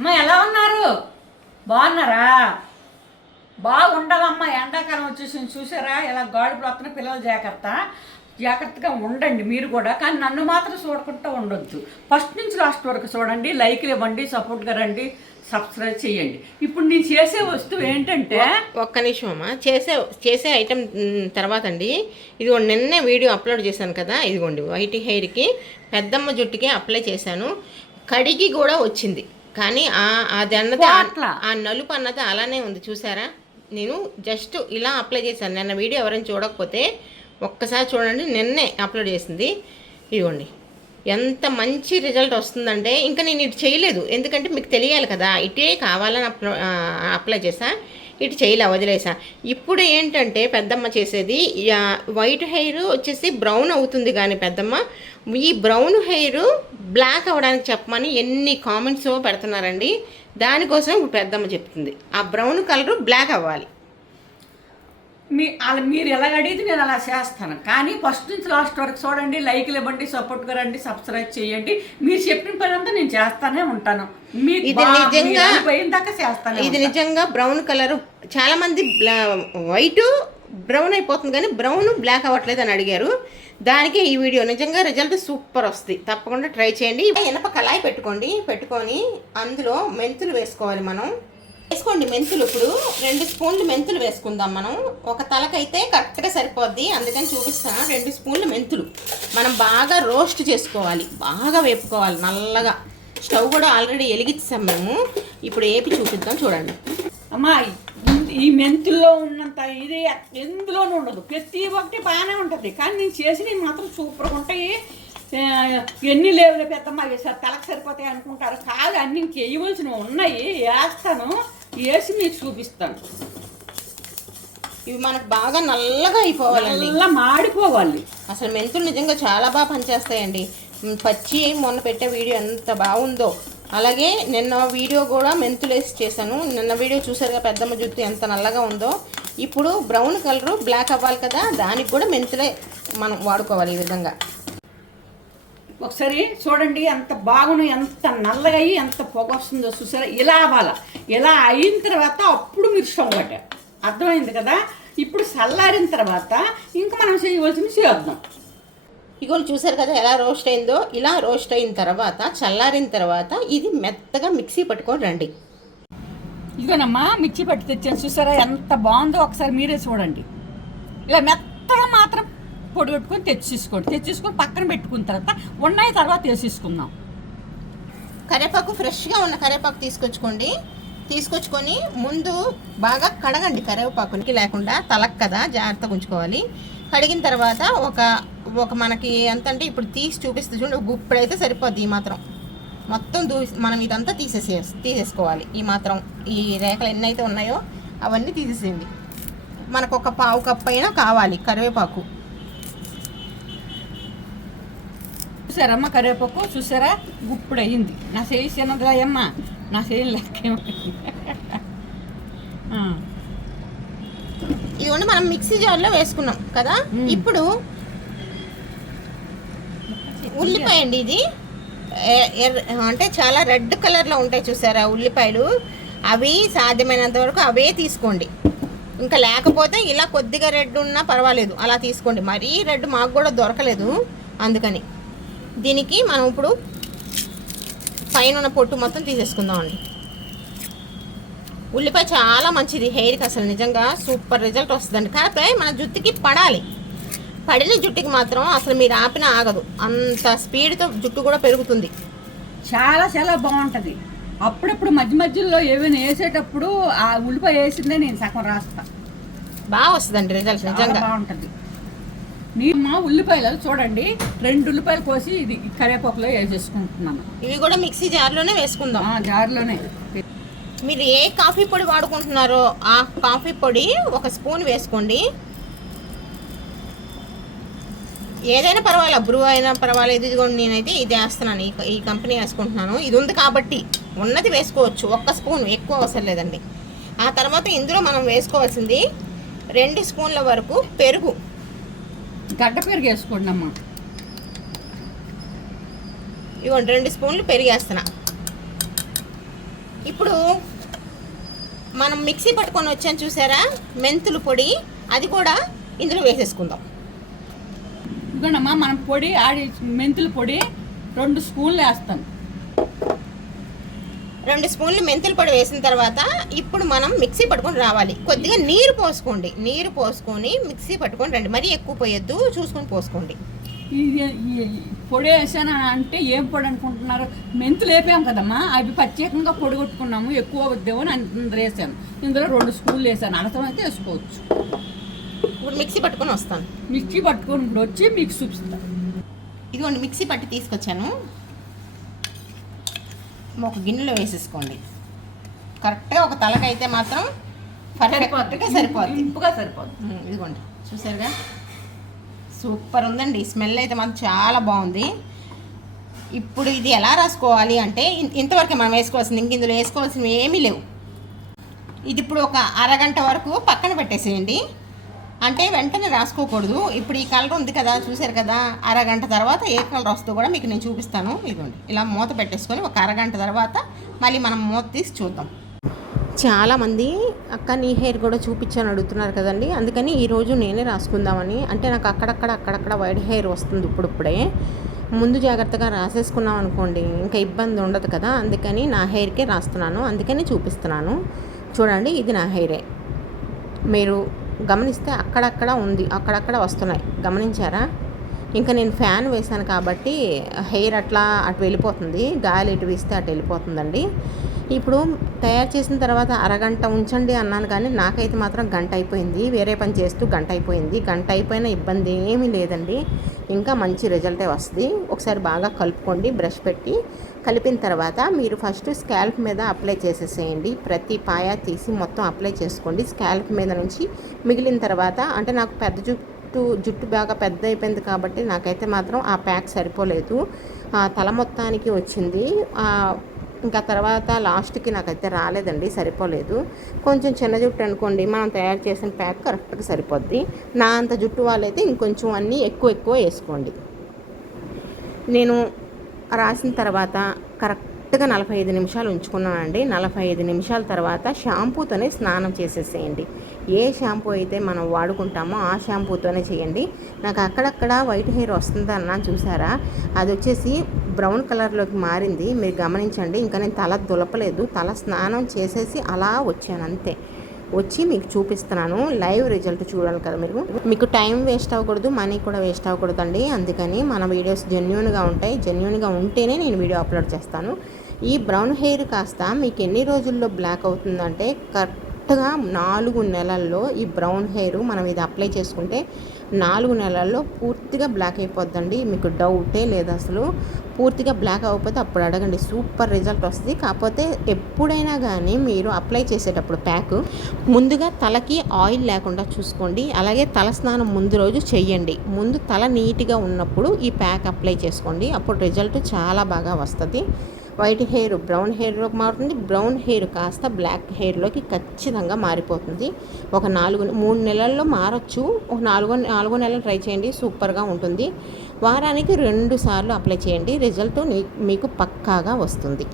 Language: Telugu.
అమ్మ ఎలా ఉన్నారు? బాగున్నారా? బాగుండాలమ్మా ఎండాకాలం వచ్చేసి చూసారా? ఇలా గాడుపులు వస్తున్న పిల్లలు జాగ్రత్త జాగ్రత్తగా ఉండండి మీరు కూడా. కానీ నన్ను మాత్రం చూడకుండా ఉండొద్దు. ఫస్ట్ నుంచి లాస్ట్ వరకు చూడండి లైక్లు ఇవ్వండి సపోర్ట్గా రండి సబ్స్క్రైబ్ చేయండి. ఇప్పుడు నేను చేసే వస్తువు ఏంటంటే ఒక్క నిమిషం అమ్మా. చేసే చేసే ఐటెం తర్వాత అండి ఇదిగోండి నిన్నే వీడియో అప్లోడ్ చేశాను కదా ఇదిగోండి వైట్ హెయిర్కి పెద్దమ్మ జుట్టుకి అప్లై చేశాను. కడిగి కూడా వచ్చింది. కానీ ఆ అది అన్నది ఆ- నలుపు అన్నది అలానే ఉంది చూసారా? నేను జస్ట్ ఇలా అప్లై చేశాను. నిన్న వీడియో ఎవరైనా చూడకపోతే ఒక్కసారి చూడండి. నిన్నే అప్లోడ్ చేసింది. ఇదిగోండి. ఎంత మంచి రిజల్ట్ వస్తుందంటే ఇంకా నేను ఇటు చేయలేదు. ఎందుకంటే మీకు తెలియాలి కదా ఇటే కావాలని అప్లో అప్లై చేసా ఇటు చేయలే వదిలేసా. ఇప్పుడు ఏంటంటే పెద్దమ్మ చేసేది వైట్ హెయిర్ వచ్చేసి బ్రౌన్ అవుతుంది కానీ పెద్దమ్మ ఈ బ్రౌన్ హెయిర్ బ్లాక్ అవ్వడానికి చెప్పమని ఎన్ని కామెంట్స్ పెడుతున్నారండి? దానికోసం ఇప్పుడు పెద్దమ్మ చెప్తుంది. ఆ బ్రౌన్ కలర్ బ్లాక్ అవ్వాలి. మీ అలా మీరు ఎలా అడిగితే నేను అలా చేస్తాను. కానీ ఫస్ట్ నుంచి లాస్ట్ వరకు చూడండి లైక్లు ఇవ్వండి సపోర్ట్గా రండి సబ్స్క్రైబ్ చేయండి. మీరు చెప్పిన పని అంతా నేను చేస్తానే ఉంటాను. ఇది నిజంగా- చేస్తానే ఇది. నిజంగా బ్రౌన్ కలర్ చాలా మంది వైట్ బ్రౌన్ అయిపోతుంది కానీ బ్రౌన్ బ్లాక్ అవ్వట్లేదు అని అడిగారు. దానికి ఈ వీడియో నిజంగా రిజల్ట్ సూపర్ వస్తుంది. తప్పకుండా ట్రై చేయండి. ఎనప కళాయి పెట్టుకోండి. పెట్టుకొని అందులో మెంతులు వేసుకోవాలి మనం. వేసుకోండి మెంతులు ఇప్పుడు. రెండు స్పూన్లు మెంతులు వేసుకుందాం మనం. ఒక తలకైతే కరెక్ట్గా సరిపోద్ది. అందుకని చూపిస్తాను. రెండు స్పూన్లు మెంతులు. మనం బాగా రోస్ట్ చేసుకోవాలి. బాగా వేపుకోవాలి నల్లగా. స్టవ్ కూడా ఆల్రెడీ వెలిగించాం మేము. ఇప్పుడు ఏపి చూపిద్దాం. చూడండి. అమ్మాయి ఈ- మెంతుల్లో ఉన్నంత ఇది ఎందులోనూ ఉండదు. ప్రతి ఒక్కటి బాగానే ఉంటుంది. కానీ నేను చేసినవి మాత్రం సూపర్గా ఉంటాయి. ఎన్ని లేవులే పెద్దమ్మ వేసారు తలకు సరిపోతాయి అనుకుంటారు. కాదు అన్ని ఇంకేయవలసినవి ఉన్నాయి. వేస్తాను. వేసి మీకు చూపిస్తాను. ఇవి మనకు బాగా నల్లగా అయిపోవాలండి. నల్ల మాడిపోవాలి. అసలు మెంతులు నిజంగా చాలా బాగా పనిచేస్తాయండి. పచ్చి మొన్న పెట్టే వీడియో ఎంత బాగుందో. అలాగే నిన్న వీడియో కూడా మెంతులేసి చేశాను. నిన్న వీడియో చూసారుగా పెద్దమ్మ జుట్టు ఎంత నల్లగా ఉందో. ఇప్పుడు బ్రౌన్ కలరు బ్లాక్ అవ్వాలి కదా దానికి కూడా మెంతులే మనం వాడుకోవాలి ఈ విధంగా. ఒకసారి చూడండి ఎంత బాగును ఎంత నల్లగా అయ్యి ఎంత పొగ వస్తుందో చూసారా? ఇలా అవ్వాలా. ఇలా అయిన తర్వాత అప్పుడు మీరు స్టవ్ అర్థమైంది కదా? ఇప్పుడు చల్లారిన తర్వాత ఇంకా మనం చేయవలసింది చేద్దాం. ఇగోలు చూసారు కదా ఎలా రోస్ట్ అయిందో? ఇలా రోస్ట్ అయిన తర్వాత చల్లారిన తర్వాత ఇది మెత్తగా మిక్సీ పట్టుకొని రండి. ఇదిగోనమ్మా మిర్చి పట్టి తెచ్చాను. చూసారా ఎంత బాగుందో ఒకసారి మీరే చూడండి. ఇలా మెత్తగా మాత్రం పొడి పెట్టుకొని తెచ్చేసుకోండి. తెచ్చేసుకొని పక్కన పెట్టుకున్న తర్వాత ఉన్నాయి తర్వాత వేసేసుకుందాం. కరివేపాకు ఫ్రెష్గా ఉన్న కరివేపాకు తీసుకొచ్చుకోండి. తీసుకొచ్చుకొని ముందు బాగా కడగండి కరివేపాకునికి లేకుండా తలక్ కదా జాగ్రత్తగా ఉంచుకోవాలి. కడిగిన తర్వాత ఒక ఒక మనకి ఎంత అంటే ఇప్పుడు తీసి చూపిస్తుంది చూడండి గుప్పుడైతే సరిపోద్ది ఈ మాత్రం. మొత్తం దూ మనం ఇదంతా తీసేసే తీసేసుకోవాలి. ఈ మాత్రం ఈ రేఖలు ఎన్ని అయితే ఉన్నాయో అవన్నీ తీసేసేయండి. మనకు ఒక పావు కప్పు అయినా కావాలి కరివేపాకు. చూసారమ్మా కరివేపాకు? చూసారా? గుప్పుడు అయ్యింది. నా చేయి చిన్నదిరా నా చేయి లెక్క ఇదిగోండి మనం మిక్సీ జార్లో వేసుకున్నాం కదా. ఇప్పుడు ఉల్లిపాయ అండి ఇది అంటే చాలా రెడ్ కలర్లో ఉంటాయి చూసారా ఉల్లిపాయలు? అవి సాధ్యమైనంత వరకు అవే తీసుకోండి. ఇంకా లేకపోతే ఇలా కొద్దిగా రెడ్ ఉన్నా పర్వాలేదు అలా తీసుకోండి. మరీ రెడ్ మాకు కూడా దొరకలేదు అందుకని. దీనికి మనం ఇప్పుడు పైన ఉన్న పొట్టు మొత్తం తీసేసుకుందాం అండి ఉల్లిపాయ చాలా మంచిది. హెయిర్కి అసలు నిజంగా సూపర్ రిజల్ట్ వస్తుందండి. కాకపోతే మన జుట్టుకి పడాలి. పడిన జుట్టుకి మాత్రం అసలు మీరు ఆపిన ఆగదు. అంత స్పీడ్తో జుట్టు కూడా పెరుగుతుంది. చాలా చాలా బాగుంటుంది. అప్పుడప్పుడు మధ్య మధ్యలో ఏమైనా వేసేటప్పుడు ఆ ఉల్లిపాయ వేసిందే నేను సగం రాస్తా. బాగా వస్తుందండి రిజల్ట్ నిజంగా. బాగుంటుంది. నేను మా ఉల్లిపాయలు చూడండి. రెండు ఉల్లిపాయలు కోసి ఇది కరివేపాకులో వేసేసుకుంటున్నాను. ఇవి కూడా మిక్సీ జార్లోనే వేసుకుందాం. ఆ, జారులోనే. మీరు ఏ కాఫీ పొడి వాడుకుంటున్నారో ఆ కాఫీ పొడి ఒక స్పూన్ వేసుకోండి. ఏదైనా పర్వాలేదు బ్రూ అయినా పర్వాలేదు ఇదిగోండి నేనైతే ఇది వేస్తున్నాను. ఈ ఈ కంపెనీ వేసుకుంటున్నాను. ఇది ఉంది కాబట్టి ఉన్నది వేసుకోవచ్చు. ఒక్క స్పూన్ ఎక్కువ అవసరం లేదండి. ఆ తర్వాత ఇందులో మనం వేసుకోవాల్సింది రెండు స్పూన్ల వరకు పెరుగు. గడ్డ పెరుగు వేసుకోండి అమ్మా. ఇదిగోండి రెండు స్పూన్లు పెరిగేస్తున్నా ఇప్పుడు మనం మిక్సీ పట్టుకొని వచ్చాను చూసారా? మెంతులు పొడి. అది కూడా ఇందులో వేసేసుకుందాం. ఇదిగోండమ్మా మనం పొడి ఆడి మెంతుల పొడి రెండు స్పూన్లు వేస్తాను రెండు స్పూన్లు మెంతులు పొడి వేసిన తర్వాత ఇప్పుడు మనం మిక్సీ పట్టుకొని రావాలి. కొద్దిగా నీరు పోసుకోండి. నీరు పోసుకొని మిక్సీ పట్టుకొని రండి. మరీ ఎక్కువ పోయొద్దు. చూసుకొని పోసుకోండి. పొడి వేసాను అంటే ఏం పొడి అనుకుంటున్నారు మెంతులు వేపాం కదమ్మా అవి ప్రత్యేకంగా పొడి కొట్టుకున్నాము ఎక్కువ వద్దేమో అని అందరూ వేసాను ఇందులో రెండు స్పూన్లు వేసాను అవసరమైతే వేసుకోవచ్చు. ఇప్పుడు మిక్సీ పట్టుకొని వస్తాను. మిక్సీ పట్టుకొని ఇప్పుడు వచ్చి మీకు చూపిస్తాను ఇదిగోండి మిక్సీ పట్టి తీసుకొచ్చాను. ఒక గిన్నెలో వేసేసుకోండి. కరెక్ట్గా ఒక తలకైతే మాత్రం పర్ఫెక్ట్గా సరిపోద్ది. ఇంపుగా సరిపోద్ది. ఉమ్, ఇదిగోండి చూసారుగా? సూపర్ ఉందండి. స్మెల్ అయితే మాకు చాలా బాగుంది. ఇప్పుడు ఇది ఎలా రాసుకోవాలి అంటే ఇన్- ఇంతవరకే మనం వేసుకోవాల్సింది ఇంక ఇందులో వేసుకోవాల్సినవి ఏమీ లేవు. ఇది ఇప్పుడు ఒక అరగంట వరకు పక్కన పెట్టేసేయండి. అంటే వెంటనే రాసుకోకూడదు. ఇప్పుడు ఈ కలర్ ఉంది కదా చూసారు కదా అరగంట తర్వాత ఏ కలర్ వస్తుందో కూడా మీకు నేను చూపిస్తాను. ఇదిగోండి ఇలా మూత పెట్టేసుకొని ఒక అరగంట తర్వాత మళ్ళీ మనం మూత తీసి చూద్దాం. చాలామంది అక్క నీ హెయిర్ కూడా చూపించని అడుగుతున్నారు కదండి. అందుకని ఈరోజు నేనే రాసుకుందామని అంటే నాకు అక్కడక్కడ అక్కడక్కడ వైట్ హెయిర్ వస్తుంది ఇప్పుడిప్పుడే. ముందు జాగ్రత్తగా రాసేసుకున్నాం అనుకోండి ఇంకా ఇబ్బంది ఉండదు కదా. అందుకని నా హెయిర్కే రాస్తున్నాను అందుకని చూపిస్తున్నాను. చూడండి ఇది నా హెయిరే. మీరు గమనిస్తే అక్కడక్కడ ఉంది అక్కడక్కడ వస్తున్నాయి. గమనించారా? ఇంకా నేను ఫ్యాన్ వేశాను కాబట్టి హెయిర్ అట్లా అటు వెళ్ళిపోతుంది గాలి ఇటు వీస్తే అటు వెళ్ళిపోతుందండి. ఇప్పుడు తయారు చేసిన తర్వాత అరగంట ఉంచండి అన్నాను కానీ నాకైతే మాత్రం గంట అయిపోయింది. వేరే పని చేస్తూ గంట అయిపోయింది. గంట అయిపోయిన ఇబ్బంది ఏమీ లేదండి. ఇంకా మంచి రిజల్టే వస్తుంది. ఒకసారి బాగా కలుపుకోండి బ్రష్ పెట్టి కలిపిన తర్వాత మీరు ఫస్ట్ స్కాల్ప్ మీద అప్లై చేసేసేయండి. ప్రతి పాయ తీసి మొత్తం అప్లై చేసుకోండి. స్కాల్ప్ మీద నుంచి మిగిలిన తర్వాత అంటే నాకు పెద్ద జుట్టు జుట్టు బాగా పెద్ద అయిపోయింది కాబట్టి నాకైతే మాత్రం ఆ ప్యాక్ సరిపోలేదు. ఆ తల మొత్తానికి వచ్చింది. ఇంకా తర్వాత లాస్ట్కి నాకైతే రాలేదండి సరిపోలేదు. కొంచెం చిన్న జుట్టు అనుకోండి మనం తయారు చేసిన ప్యాక్ కరెక్ట్గా సరిపోద్ది. నా అంత జుట్టు వాళ్ళైతే ఇంకొంచెం అన్నీ ఎక్కువ ఎక్కువ వేసుకోండి. నేను రాసిన తర్వాత కరెక్ట్గా నలభై ఐదు నిమిషాలు ఉంచుకున్నానండి. నలభై ఐదు నిమిషాల తర్వాత షాంపూతోనే స్నానం చేసేసేయండి. ఏ షాంపూ అయితే మనం వాడుకుంటామో ఆ షాంపూతోనే చేయండి. నాకు అక్కడక్కడ వైట్ హెయిర్ వస్తుంది అన్నాను చూసారా? అది వచ్చేసి బ్రౌన్ కలర్లోకి మారింది. మీరు గమనించండి ఇంకా నేను తల దులపలేదు. తల స్నానం చేసేసి అలా వచ్చాను అంతే. వచ్చి మీకు చూపిస్తున్నాను. లైవ్ రిజల్ట్ చూడాలి కదా మీరు. మీకు టైం వేస్ట్ అవ్వకూడదు మనీ కూడా వేస్ట్ అవ్వకూడదు అండి అందుకని మన వీడియోస్ జెన్యున్గా ఉంటాయి. జెన్యున్గా ఉంటేనే నేను వీడియో అప్లోడ్ చేస్తాను. ఈ బ్రౌన్ హెయిర్ కాస్త మీకు ఎన్ని రోజుల్లో బ్లాక్ అవుతుందంటే కరెక్ట్గా నాలుగు నెలల్లో ఈ బ్రౌన్ హెయిర్ మనం ఇది అప్లై చేసుకుంటే నాలుగు నెలల్లో పూర్తిగా బ్లాక్ అయిపోద్దండి. మీకు డౌటే లేదు అసలు. పూర్తిగా బ్లాక్ అవ్వకపోతే అప్పుడు అడగండి. సూపర్ రిజల్ట్ వస్తుంది. కాకపోతే ఎప్పుడైనా కానీ మీరు అప్లై చేసేటప్పుడు ప్యాక్ ముందుగా తలకి ఆయిల్ లేకుండా చూసుకోండి. అలాగే తల స్నానం ముందు రోజు చెయ్యండి. ముందు తల నీట్గా ఉన్నప్పుడు ఈ ప్యాక్ అప్లై చేసుకోండి. అప్పుడు రిజల్ట్ చాలా బాగా వస్తుంది. వైట్ హెయిర్ బ్రౌన్ హెయిర్లోకి మారుతుంది. బ్రౌన్ హెయిర్ కాస్త బ్లాక్ హెయిర్లోకి ఖచ్చితంగా మారిపోతుంది. ఒక నాలుగు మూడు నెలల్లో మారచ్చు. ఒక నాలుగో నాలుగో నెలలు ట్రై చేయండి. సూపర్గా ఉంటుంది. వారానికి రెండు సార్లు అప్లై చేయండి. రిజల్ట్ నీ- మీకు పక్కాగా వస్తుంది.